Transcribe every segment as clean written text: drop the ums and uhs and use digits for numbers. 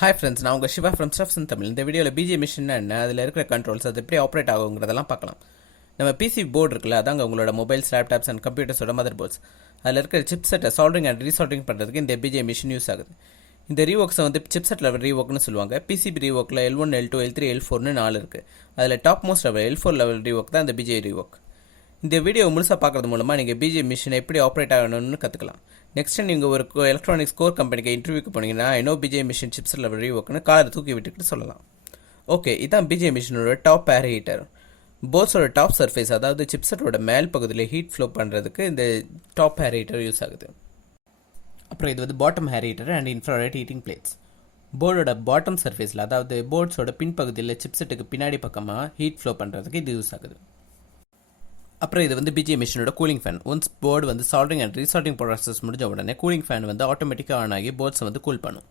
Hi friends, நான் உங்கள் Siva from stuffs இன் தமிழ். இந்த வீடியோவில் BGA மிஷின் என்ன, அதில் இருக்கிற கண்ட்ரோல்ஸ், அது எப்படி ஆப்ரேட் ஆகுங்கிறதெல்லாம் பார்க்கலாம். நம்ம பிசி போர்டு இருக்குல்ல, அதாங்க உங்களோட மொபைல்ஸ், லேப்டாப்ஸ் அண்ட் கம்ப்யூட்டர்ஸோட மதர் போர்ட்ஸ். அதில் இருக்கிற சிப்செட்டை சால்டரிங் அண்ட் ரீசால்டரிங் பண்ணுறதுக்கு இந்த BGA மிஷின் யூஸ் ஆகுது. இந்த ரீஒர்க்ஸை வந்து சிப்செட் லெவல் ரீஒர்க்னு சொல்லுவாங்க. PCB ரீஒர்க்கில் L1, L2, L3, L4னு 4 இருக்குது. அதில் top most level L4 level rework தான் இந்த BGA ரீஒர்க். இந்த வீடியோ முழுசாக பார்க்குறது மூலமாக நீங்கள் BGA மிஷினை எப்படி ஆப்ரேட் ஆகணும்னு கற்றுக்கலாம். நெக்ஸ்ட் நீங்கள் ஒரு எலக்ட்ரானிக்ஸ் கோர் கம்பெனிக்கு இன்டர்வியூக்கு போனீங்கன்னா BGA மிஷின் சிப்செட் லெவல் ரீஒர்க்னு காலரை தூக்கி விட்டுக்கிட்டு சொல்லலாம். ஓகே, இதான் BGA மிஷினோட டாப் ஏர் ஹீட்டர். போர்ட்ஸோட டாப் சர்ஃபேஸ், அதாவது சிப்செட்டோட மேல் பகுதியில் ஹீட் ஃப்ளோ பண்ணுறதுக்கு இந்த டாப் ஏர் ஹீட்டர் யூஸ் ஆகுது. அப்புறம் இது வந்து bottom air heater and infrared heating plates. போர்டோட பாட்டம் சர்ஃபேஸில், அதாவது போர்ட்ஸோட பின்பகுதியில் சிப்செட்டுக்கு பின்னாடி பக்கமாக ஹீட் ஃப்ளோ பண்ணுறதுக்கு இது யூஸ் ஆகுது. அப்புறம் இது வந்து BGA மிஷினோட கூலிங் ஃபேன். ஒன்ஸ் போர்டு வந்து சால்டரிங் அண்ட் ரீசால்டரிங் ப்ராசஸ் முடிஞ்ச உடனே கூலிங் ஃபேன் வந்து ஆட்டோமேட்டிக்காக ஆன் ஆகி போர்ட்ஸை வந்து கூல் பண்ணும்.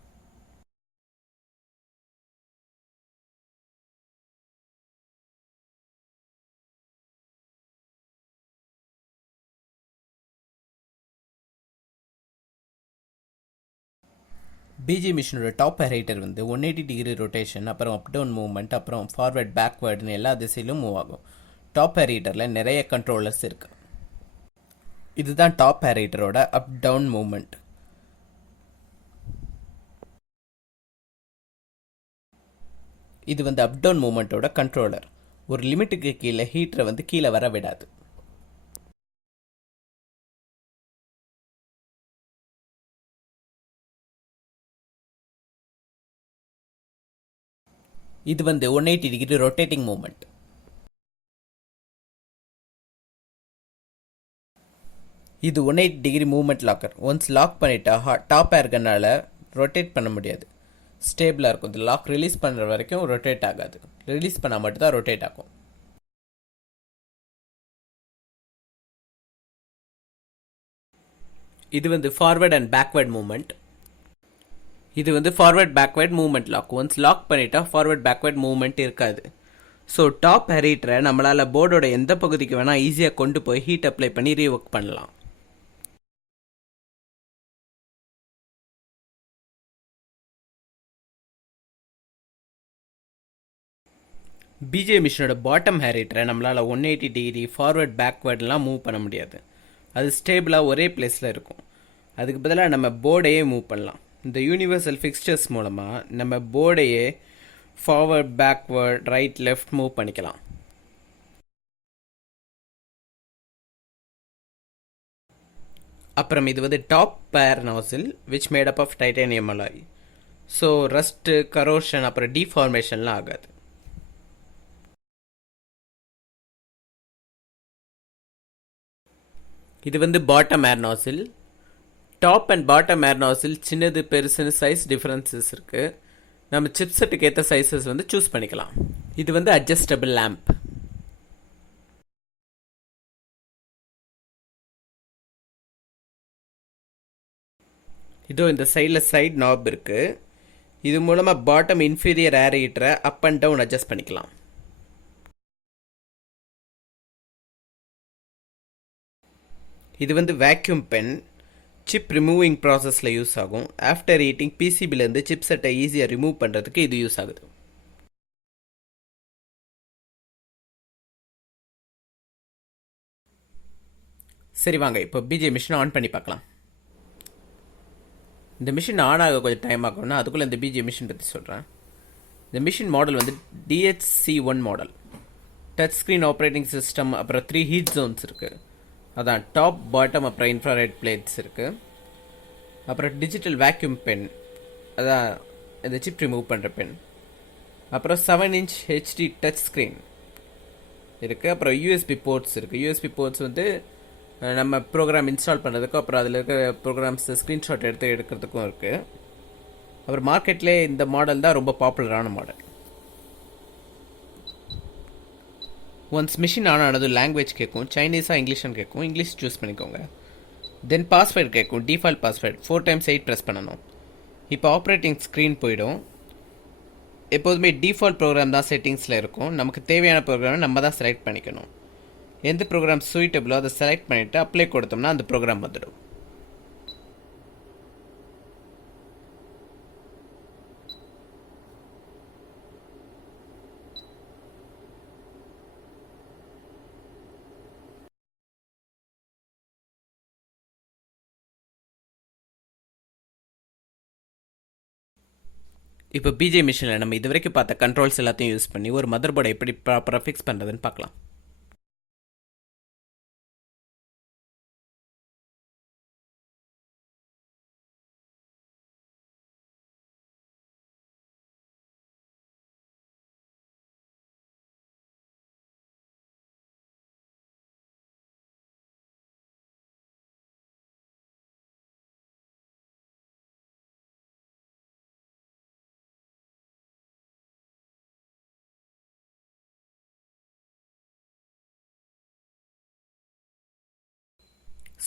BGA மிஷினோட டாப் ஏர் ஹீட்டர் வந்து 180 டிகிரி ரொட்டேஷன், அப்புறம் அப் டவுன் மூவ்மெண்ட், அப்புறம் ஃபார்வர்ட் பேக்வேர்டுன்னு எல்லா திசையிலும் மூவ் ஆகும். டாப் ஏர் ஹீட்டரில் நிறைய கண்ட்ரோலர்ஸ் இருக்குது. இதுதான் டாப் ஏர் ஹீட்டரோட அப் டவுன் மூவ்மெண்ட். இது வந்து அப் டவுன் மூவ்மெண்ட்டோட கண்ட்ரோலர். ஒரு லிமிட்டுக்கு கீழே ஹீட்டரை வந்து கீழே வர விடாது. இது வந்து 180 டிகிரி ரொட்டேட்டிங் மூவ்மெண்ட். இது 180 degree movement locker. Once lock பண்ணிட்டா டாப் ஏர் கன்னால் ரொட்டேட் பண்ண முடியாது, ஸ்டேபிளாக இருக்கும். இந்த லாக் ரிலீஸ் பண்ணுற வரைக்கும் ரொட்டேட் ஆகாது. ரிலீஸ் பண்ணால் மட்டும்தான் ரொட்டேட் ஆகும். இது வந்து ஃபார்வர்ட் அண்ட் பேக்வேர்ட் மூவ்மெண்ட். இது வந்து forward backward movement lock. Once lock பண்ணிட்டா ஃபார்வர்ட் பேக்வேர்ட் மூவ்மெண்ட் இருக்காது. ஸோ டாப் ஏர் ஹீட்டரை நம்மளால் போர்டோட எந்த பகுதிக்கு வேணால் ஈஸியாக கொண்டு போய் ஹீட் அப்ளை பண்ணி ரீஒர்க் பண்ணலாம். BGA மிஷினோட பாட்டம் ஏர் ஹீட்டரை நம்மளால் 180 டிகிரி ஃபார்வர்ட் பேக்வேர்ட்லாம் மூவ் பண்ண முடியாது. அது ஸ்டேபிளாக ஒரே பிளேஸில் இருக்கும். அதுக்கு பதிலாக நம்ம போர்டையே மூவ் பண்ணலாம். இந்த யூனிவர்சல் ஃபிக்ஸ்சர்ஸ் மூலமாக நம்ம போர்டையே forward backward right left move பண்ணிக்கலாம். அப்புறம் இது வந்து top air nozzle which made up of titanium alloy. So rust, corrosion, அப்புறம் டீஃபார்மேஷன்லாம் ஆகாது. இது வந்து bottom air nozzle. Top and bottom air nozzle சின்னது பெருசுன்னு சைஸ் டிஃப்ரென்சஸ் இருக்குது. நம்ம சிப்செட்டுக்கு ஏற்ற சைஸஸ் வந்து சூஸ் பண்ணிக்கலாம். இது வந்து அட்ஜஸ்டபிள் லேம்ப். இதோ இந்த சைடில் சைட் நாப் இருக்குது. இது மூலமாக பாட்டம் இன்ஃபீரியர் ஏர் ஹீட்டரை அப் அண்ட் டவுன் அட்ஜஸ்ட் பண்ணிக்கலாம். இது வந்து வேக்யூம் பென். சிப் ரிமூவிங் ப்ராசஸில் யூஸ் ஆகும். ஆஃப்டர் ஹீட்டிங் பிசிபிலேருந்து சிப்செட்டை ஈஸியாக ரிமூவ் பண்ணுறதுக்கு இது யூஸ் ஆகுது. சரி வாங்க, இப்போ BGA மிஷினை ஆன் பண்ணி பார்க்கலாம். இந்த மிஷின் ஆன் ஆக கொஞ்சம் டைம் ஆகும்னா அதுக்குள்ளே இந்த BGA மிஷின் பற்றி சொல்கிறேன். இந்த மிஷின் மாடல் வந்து DHC1 model. Touch screen operating system, அப்புறம் 3 ஹீட் ஜோன்ஸ் இருக்குது. அதான் டாப், பாட்டம், அப்புறம் இன்ஃப்ராரெட் பிளேட்ஸ் இருக்குது. அப்புறம் டிஜிட்டல் வேக்யூம் பென், அதான் இந்த சிப் ரிமூவ் பண்ணுற பென். அப்புறம் 7 இன்ச் HD டச் ஸ்க்ரீன் இருக்குது. அப்புறம் USB போர்ட்ஸ் இருக்குது. USB போர்ட்ஸ் வந்து நம்ம ப்ரோக்ராம் இன்ஸ்டால் பண்ணுறதுக்கும், அப்புறம் அதில் இருக்கிற ப்ரோக்ராம்ஸ் ஸ்க்ரீன்ஷாட் எடுக்கிறதுக்கும் இருக்குது. அப்புறம் மார்க்கெட்லேயே இந்த மாடல் தான் ரொம்ப பாப்புலரான மாடல். ஒன்ஸ் மிஷின் ஆன் ஆனது லாங்குவேஜ் கேட்கும். சைனீஸாக இங்கிலீஷ்னு கேட்கும். இங்கிலீஷ் சூஸ் பண்ணிக்கோங்க. தென் பாஸ்வேர்டு கேட்கும். டிஃபால்ட் பாஸ்வேர்டு 4 டைம்ஸ் 8 ப்ரெஸ் பண்ணணும். இப்போ ஆப்ரேட்டிங் ஸ்க்ரீன் போயிடும். எப்போதுமே டிஃபால்ட் ப்ரோக்ராம் தான் செட்டிங்ஸில் இருக்கும். நமக்கு தேவையான ப்ரோக்ராமை நம்ம தான் செலக்ட் பண்ணிக்கணும். எந்த ப்ரோக்ராம் சூட்டபிளோ அதை செலக்ட் பண்ணிவிட்டு அப்ளை கொடுத்தோம்னா அந்த ப்ரோக்ராம் வந்துடும். இப்போ பிஜே மிஷினில் நம்ம இது வரைக்கும் பார்த்த கண்ட்ரோல்ஸ் எல்லாத்தையும் யூஸ் பண்ணி ஒரு மதர் போர்டை எப்படி ப்ராப்பராக ஃபிக்ஸ் பண்ணுறதுன்னு பார்க்கலாம்.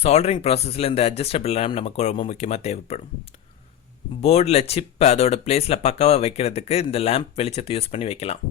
சால்டரிங் ப்ராசஸில் இந்த அட்ஜஸ்டபிள் லேம்ப் நமக்கு ரொம்ப முக்கியமாக தேவைப்படும். போர்டில் சிப் அதோட பிளேஸில் பக்காவாக வைக்கிறதுக்கு இந்த லேம்ப் வெளிச்சத்தை யூஸ் பண்ணி வைக்கலாம்.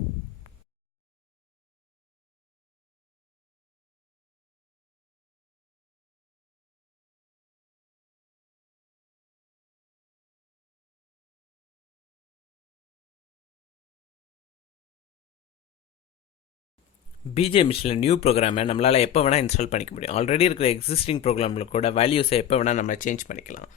பிஜே மிஷினில் நியூ ப்ரோக்ராமை நம்மளால் எப்போ வேணால் இன்ஸ்டால் பண்ணிக்க முடியும். ஆல்ரெடி இருக்கிற எக்ஸிஸ்டிங் ப்ரோக்ராமில் கூட வேல்யூஸை எப்போ வேணால் நம்ம சேஞ்ச் பண்ணிக்கலாம்.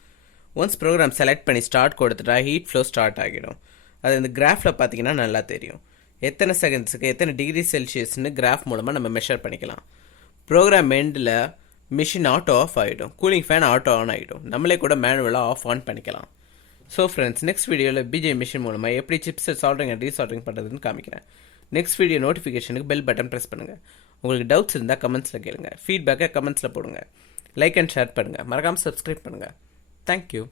ஒன்ஸ் ப்ரோக்ராம் செலக்ட் பண்ணி ஸ்டார்ட் கொடுத்துட்டா ஹீட் ஃப்ளோ ஸ்டார்ட் ஆகிடும். அது இந்த கிராஃபில் பார்த்தீங்கன்னா நல்லா தெரியும். எத்தனை செகண்ட்ஸுக்கு எத்தனை டிகிரி செல்சியஸ்னு கிராஃப் மூலமாக நம்ம மெஷர் பண்ணிக்கலாம். ப்ரோக்ராம் எண்டில் மிஷின் ஆட்டோ ஆஃப் ஆகிடும், கூலிங் ஃபேன் ஆட்டோ ஆன் ஆகிடும். நம்மளே கூட மேனுவலாக ஆஃப் ஆன் பண்ணிக்கலாம். ஸோ ஃப்ரெண்ட்ஸ், நெக்ஸ்ட் வீடியோவில் பிஜே மிஷின் மூலமாக எப்படி சிப்ஸை சால்டரிங் அண்ட் ரீசால்டரிங் பண்ணுறதுன்னு காமிக்கிறேன். நெக்ஸ்ட் வீடியோ நோட்டிஃபிகேஷனுக்கு பெல் பட்டன் ப்ரெஸ் பண்ணுங்கள். உங்களுக்கு டவுட்ஸ் இருந்தால் கமெண்ட்ஸில் கேளுங்க. ஃபீட்பேக்கை கமெண்ட்ஸில் போடுங்க. லைக் அண்ட் ஷேர் பண்ணுங்கள். மறக்காமல் சப்ஸ்கிரைப் பண்ணுங்கள். தேங்க்யூ.